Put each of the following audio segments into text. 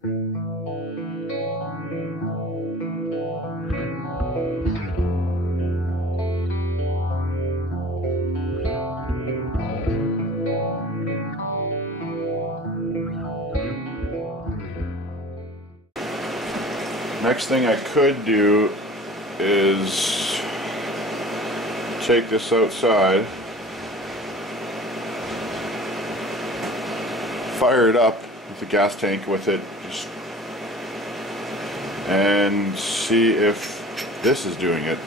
Next thing I could do is take this outside, fire it up with the gas tank with it, and see if this is doing it.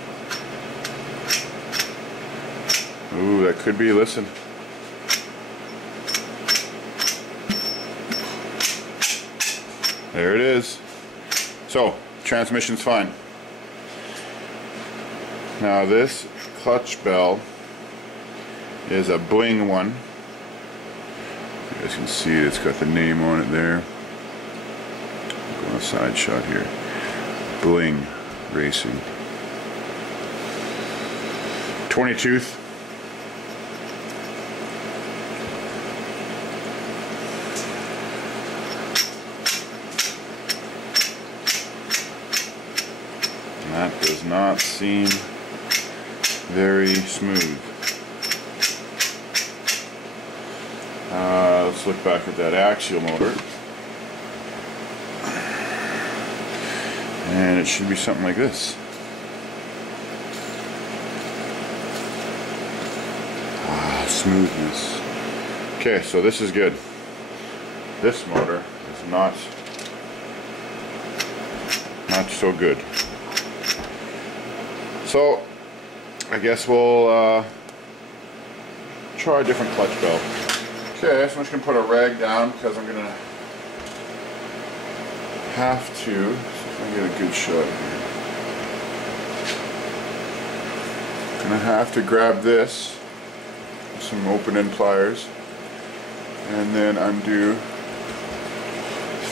Ooh, that could be, listen. There it is. So, transmission's fine. Now this clutch bell is a bling one. You guys can see it's got the name on it there. Go on a side shot here. Bling Racing. 20 tooth. That does not seem very smooth. Let's look back at that axial motor. And it should be something like this. Smoothness. Okay, so this is good. This motor is not so good. So I guess we'll try a different clutch bell. Okay, so I'm just going to put a rag down because I'm going to have to, see if I can get a good shot here. I'm going to have to grab this with some open-end pliers and then undo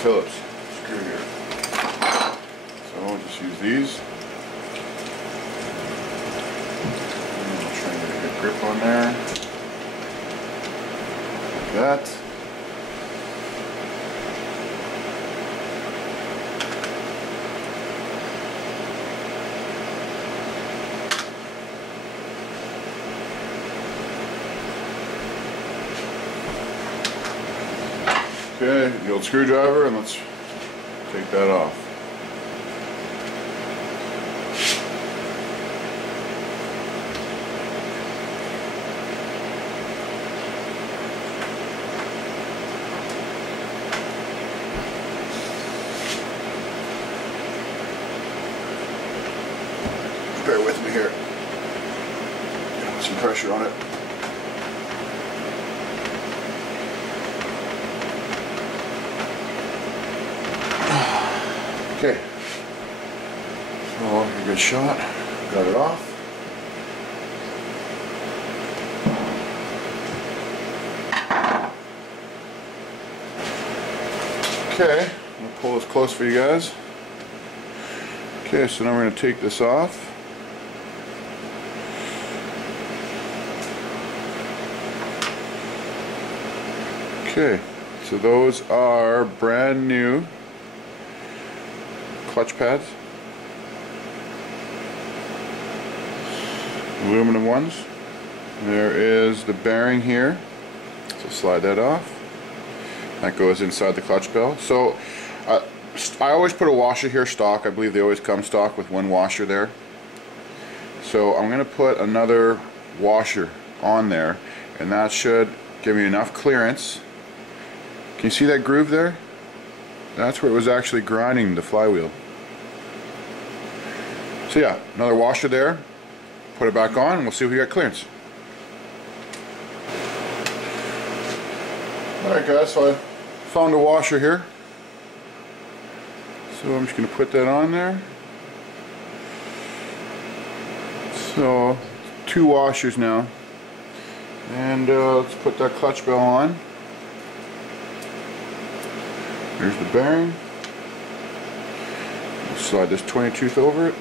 Phillips screw here. So I'll just use these. Grip on there, like that. Okay, the old screwdriver, and let's take that off. Bear with me here. Put some pressure on it. Okay. So, a good shot. Got it off. Okay. I'm going to pull this close for you guys. Okay, so now we're going to take this off. Okay, so those are brand new clutch pads, aluminum ones. There is the bearing here, so slide that off. That goes inside the clutch bell. So I always put a washer here stock. I believe they always come stock with one washer there. So I'm going to put another washer on there, and that should give me enough clearance. Can you see that groove there? That's where it was actually grinding the flywheel. So yeah, another washer there. Put it back on and we'll see if we got clearance. Alright guys, so I found a washer here. So I'm just going to put that on there. So, 2 washers now. And let's put that clutch bell on. Here's the bearing. Slide this 20 tooth over it.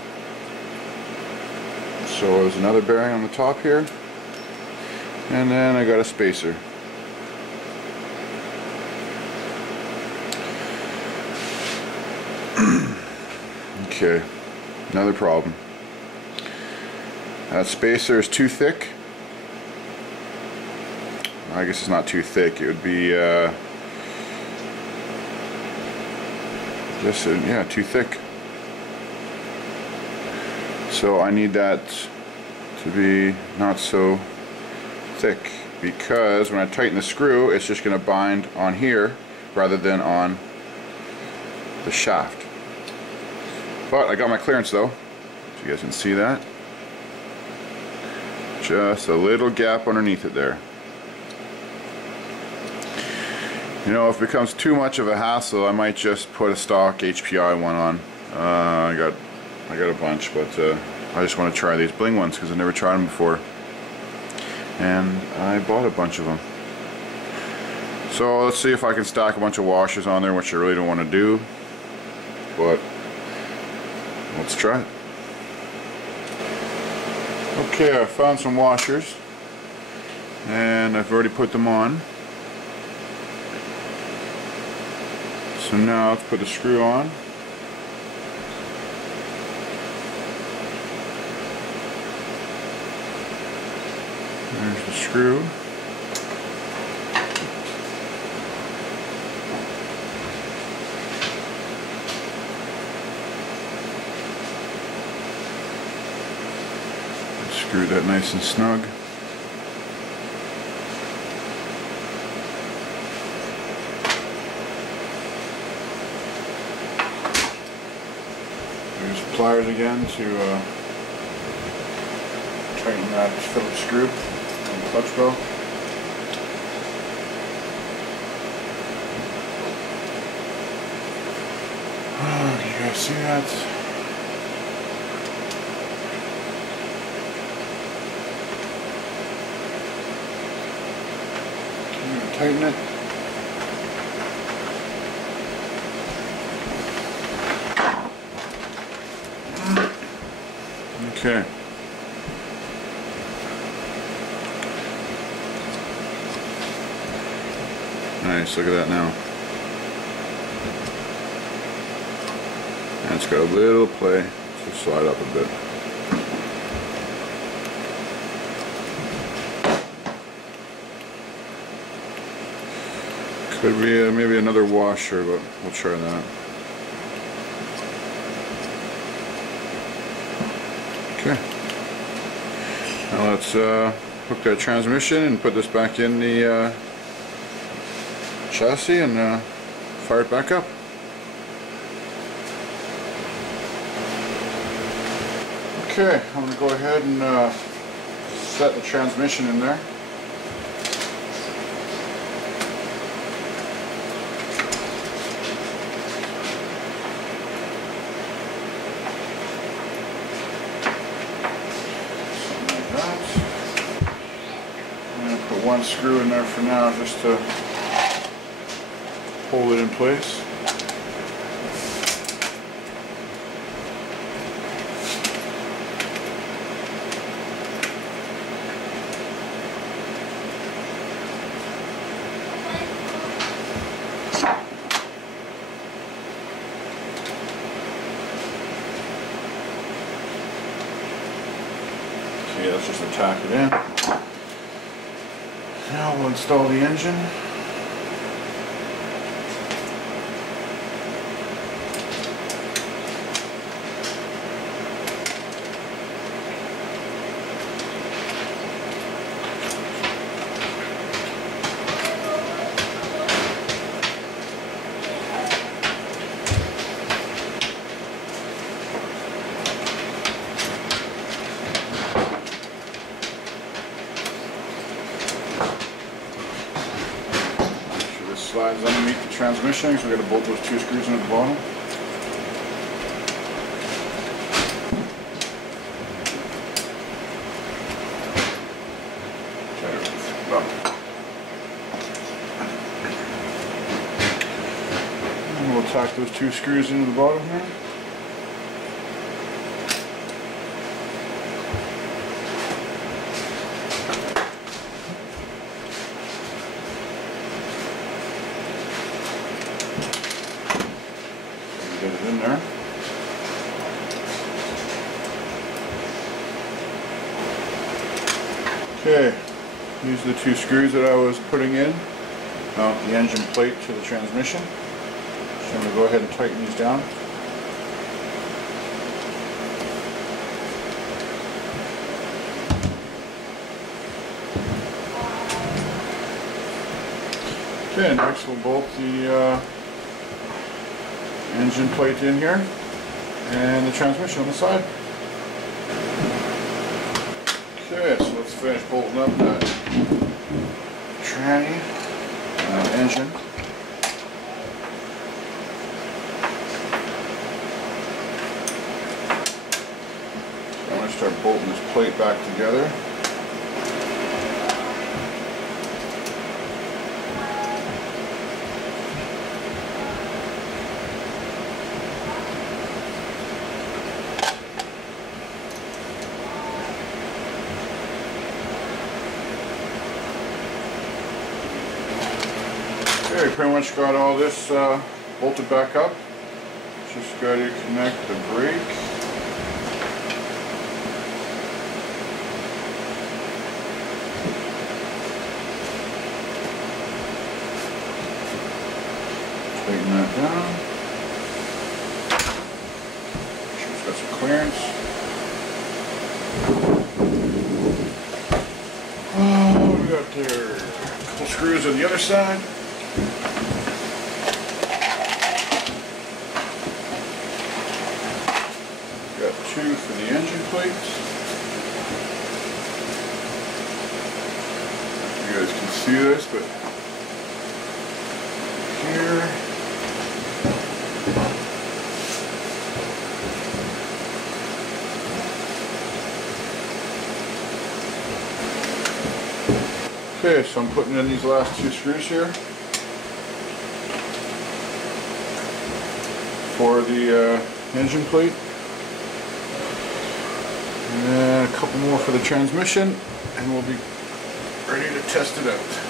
So there's another bearing on the top here. And then I got a spacer. Okay, another problem. That spacer is too thick. I guess it's not too thick. It would be just yeah, too thick. So I need that to be not so thick, because when I tighten the screw, it's just going to bind on here rather than on the shaft. But I got my clearance though, so you guys can see that. Just a little gap underneath it there. You know, if it becomes too much of a hassle, I might just put a stock HPI one on. I got a bunch, but I just want to try these bling ones because I've never tried them before. And I bought a bunch of them. So let's see if I can stack a bunch of washers on there, which I really don't want to do, but let's try it. Okay, I found some washers and I've already put them on. So now let's put the screw on. There's the screw. Screw that nice and snug. There's pliers again to tighten that Phillips screw on the clutch bell. Oh, can you guys see that? Tighten it. Okay. Nice, look at that now. And it's got a little play to slide up a bit. Could be maybe another washer, but we'll try that. Okay. Now let's hook that transmission and put this back in the chassis and fire it back up. Okay, I'm going to go ahead and set the transmission in there. One screw in there for now just to hold it in place. Okay, let's just tack it in. Now we'll install the engine. Slides underneath the transmission, so we're going to bolt those two screws in at the bottom. And we'll tack those two screws into the bottom here. Get it in there. Okay, these are the two screws that I was putting in. Mount the engine plate to the transmission. So I'm going to go ahead and tighten these down. Okay, next we'll bolt the engine plate in here and the transmission on the side. Okay, so let's finish bolting up that tranny and that engine. So I'm going to start bolting this plate back together. Okay, pretty much got all this bolted back up. Just got to connect the brake. Tighten that down. Make sure it's got some clearance. Oh, we got there a couple screws on the other side. Got two for the engine plates. You guys can see this, but here. Okay, so I'm putting in these last two screws here for the engine plate. And a couple more for the transmission, and we'll be ready to test it out.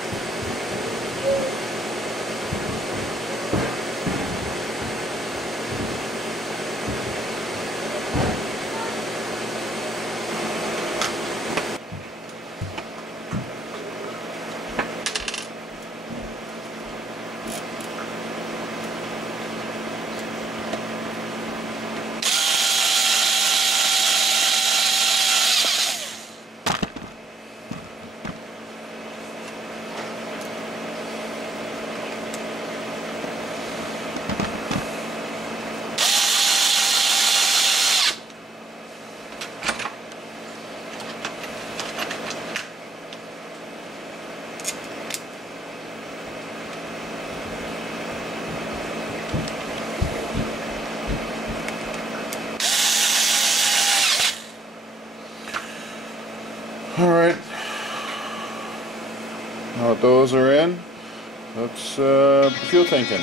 Alright, now that those are in, let's fuel tank in.